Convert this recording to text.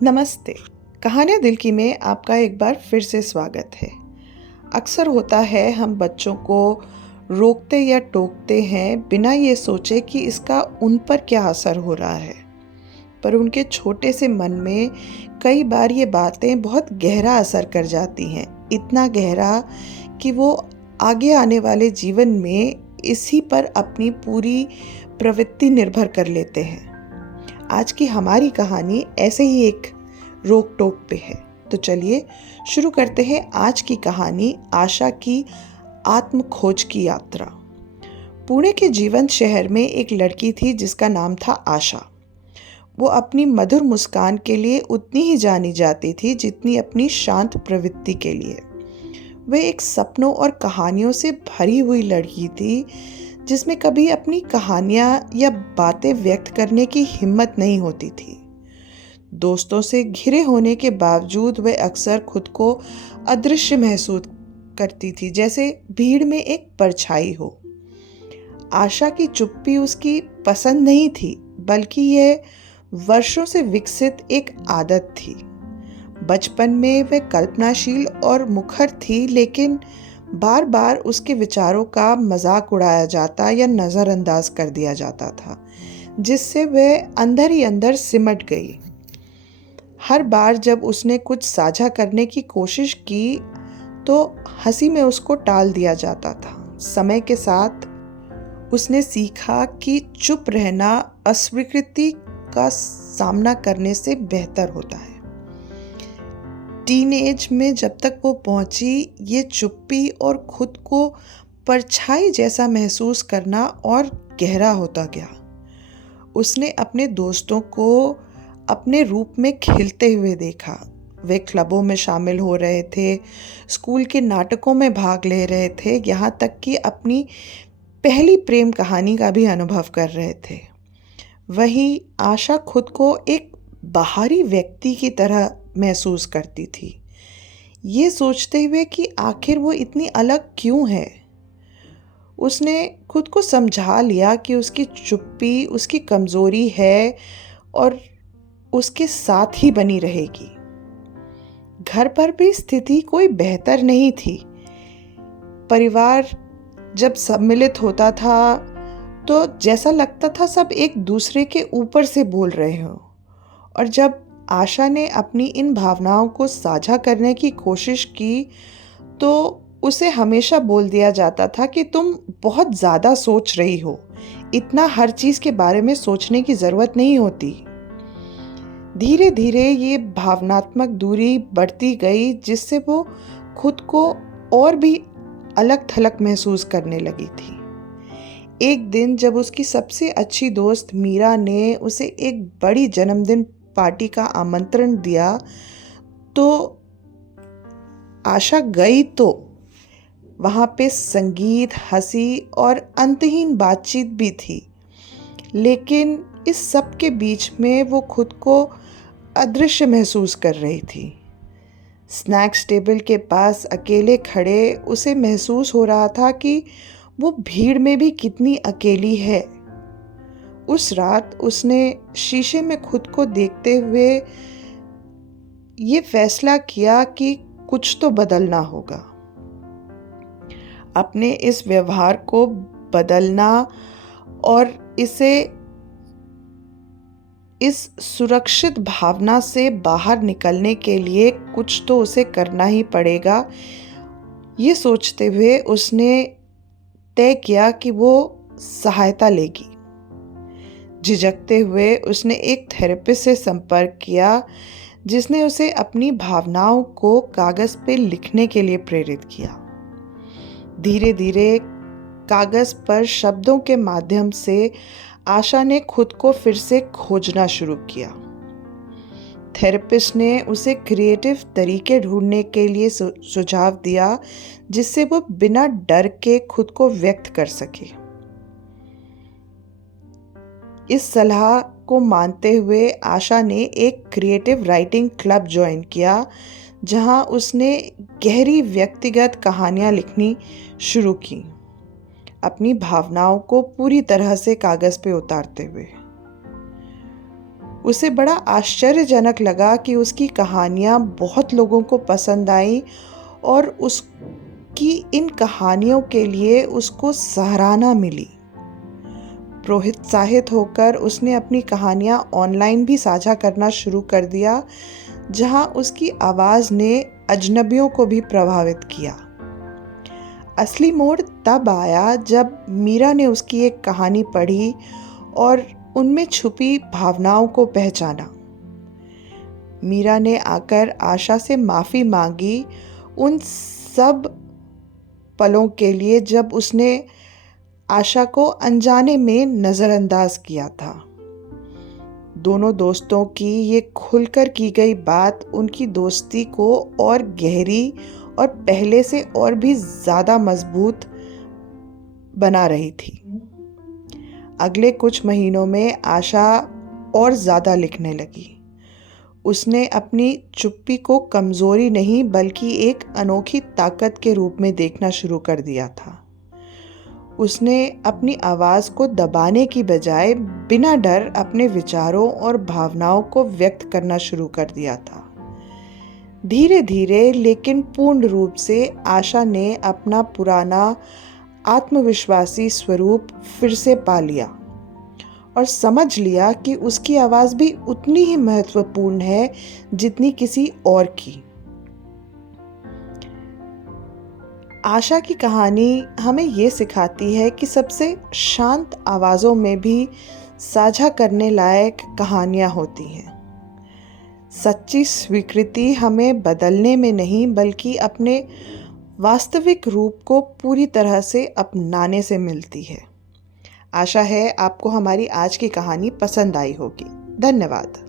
नमस्ते। कहानियाँ दिल की में आपका एक बार फिर से स्वागत है। अक्सर होता है हम बच्चों को रोकते या टोकते हैं बिना ये सोचे कि इसका उन पर क्या असर हो रहा है, पर उनके छोटे से मन में कई बार ये बातें बहुत गहरा असर कर जाती हैं, इतना गहरा कि वो आगे आने वाले जीवन में इसी पर अपनी पूरी प्रवृत्ति निर्भर कर लेते हैं। आज की हमारी कहानी ऐसे ही एक रोक टोक पे है। तो चलिए शुरू करते हैं आज की कहानी, आशा की आत्म खोज की यात्रा। पुणे के जीवंत शहर में एक लड़की थी जिसका नाम था आशा। वो अपनी मधुर मुस्कान के लिए उतनी ही जानी जाती थी जितनी अपनी शांत प्रवृत्ति के लिए। वह एक सपनों और कहानियों से भरी हुई लड़की थी जिसमें कभी अपनी कहानियाँ या बातें व्यक्त करने की हिम्मत नहीं होती थी। दोस्तों से घिरे होने के बावजूद वह अक्सर खुद को अदृश्य महसूस करती थी, जैसे भीड़ में एक परछाई हो। आशा की चुप्पी उसकी पसंद नहीं थी, बल्कि यह वर्षों से विकसित एक आदत थी। बचपन में वह कल्पनाशील और मुखर थी, लेकिन बार बार उसके विचारों का मजाक उड़ाया जाता या नज़रअंदाज कर दिया जाता था, जिससे वह अंदर ही अंदर सिमट गई। हर बार जब उसने कुछ साझा करने की कोशिश की तो हंसी में उसको टाल दिया जाता था। समय के साथ उसने सीखा कि चुप रहना अस्वीकृति का सामना करने से बेहतर होता है। टीनेज में जब तक वो पहुंची, ये चुप्पी और खुद को परछाई जैसा महसूस करना और गहरा होता गया। उसने अपने दोस्तों को अपने रूप में खिलते हुए देखा। वे क्लबों में शामिल हो रहे थे, स्कूल के नाटकों में भाग ले रहे थे, यहाँ तक कि अपनी पहली प्रेम कहानी का भी अनुभव कर रहे थे। वहीं आशा खुद को एक बाहरी व्यक्ति की तरह महसूस करती थी, ये सोचते हुए कि आखिर वो इतनी अलग क्यों है। उसने खुद को समझा लिया कि उसकी चुप्पी उसकी कमज़ोरी है और उसके साथ ही बनी रहेगी। घर पर भी स्थिति कोई बेहतर नहीं थी। परिवार जब सम्मिलित होता था तो जैसा लगता था सब एक दूसरे के ऊपर से बोल रहे हो, और जब आशा ने अपनी इन भावनाओं को साझा करने की कोशिश की तो उसे हमेशा बोल दिया जाता था कि तुम बहुत ज़्यादा सोच रही हो, इतना हर चीज़ के बारे में सोचने की ज़रूरत नहीं होती। धीरे धीरे ये भावनात्मक दूरी बढ़ती गई, जिससे वो खुद को और भी अलग थलग महसूस करने लगी थी। एक दिन जब उसकी सबसे अच्छी दोस्त मीरा ने उसे एक बड़ी जन्मदिन पार्टी का आमंत्रण दिया तो आशा गई। तो वहाँ पे संगीत, हंसी और अंतहीन बातचीत भी थी, लेकिन इस सब के बीच में वो खुद को अदृश्य महसूस कर रही थी। स्नैक्स टेबल के पास अकेले खड़े उसे महसूस हो रहा था कि वो भीड़ में भी कितनी अकेली है। उस रात उसने शीशे में खुद को देखते हुए ये फैसला किया कि कुछ तो बदलना होगा। अपने इस व्यवहार को बदलना और इसे इस सुरक्षित भावना से बाहर निकलने के लिए कुछ तो उसे करना ही पड़ेगा। ये सोचते हुए उसने तय किया कि वो सहायता लेगी। झिझकते हुए उसने एक थेरेपिस्ट से संपर्क किया, जिसने उसे अपनी भावनाओं को कागज़ पे लिखने के लिए प्रेरित किया। धीरे धीरे कागज़ पर शब्दों के माध्यम से आशा ने खुद को फिर से खोजना शुरू किया। थेरेपिस्ट ने उसे क्रिएटिव तरीके ढूंढने के लिए सुझाव दिया, जिससे वो बिना डर के खुद को व्यक्त कर सके। इस सलाह को मानते हुए आशा ने एक क्रिएटिव राइटिंग क्लब ज्वाइन किया, जहां उसने गहरी व्यक्तिगत कहानियां लिखनी शुरू की, अपनी भावनाओं को पूरी तरह से कागज़ पे उतारते हुए। उसे बड़ा आश्चर्यजनक लगा कि उसकी कहानियाँ बहुत लोगों को पसंद आईं और उसकी इन कहानियों के लिए उसको सराहना मिली। प्रोत्साहित होकर उसने अपनी कहानियाँ ऑनलाइन भी साझा करना शुरू कर दिया, जहाँ उसकी आवाज़ ने अजनबियों को भी प्रभावित किया। असली मोड़ तब आया जब मीरा ने उसकी एक कहानी पढ़ी और उनमें छुपी भावनाओं को पहचाना। मीरा ने आकर आशा से माफ़ी मांगी उन सब पलों के लिए जब उसने आशा को अनजाने में नज़रअंदाज किया था। दोनों दोस्तों की ये खुलकर की गई बात उनकी दोस्ती को और गहरी और पहले से और भी ज़्यादा मजबूत बना रही थी। अगले कुछ महीनों में आशा और ज़्यादा लिखने लगी। उसने अपनी चुप्पी को कमज़ोरी नहीं बल्कि एक अनोखी ताकत के रूप में देखना शुरू कर दिया था। उसने अपनी आवाज़ को दबाने की बजाय बिना डर अपने विचारों और भावनाओं को व्यक्त करना शुरू कर दिया था। धीरे धीरे लेकिन पूर्ण रूप से आशा ने अपना पुराना आत्मविश्वासी स्वरूप फिर से पा लिया और समझ लिया कि उसकी आवाज़ भी उतनी ही महत्वपूर्ण है जितनी किसी और की। आशा की कहानी हमें ये सिखाती है कि सबसे शांत आवाज़ों में भी साझा करने लायक कहानियाँ होती हैं। सच्ची स्वीकृति हमें बदलने में नहीं बल्कि अपने वास्तविक रूप को पूरी तरह से अपनाने से मिलती है। आशा है आपको हमारी आज की कहानी पसंद आई होगी। धन्यवाद।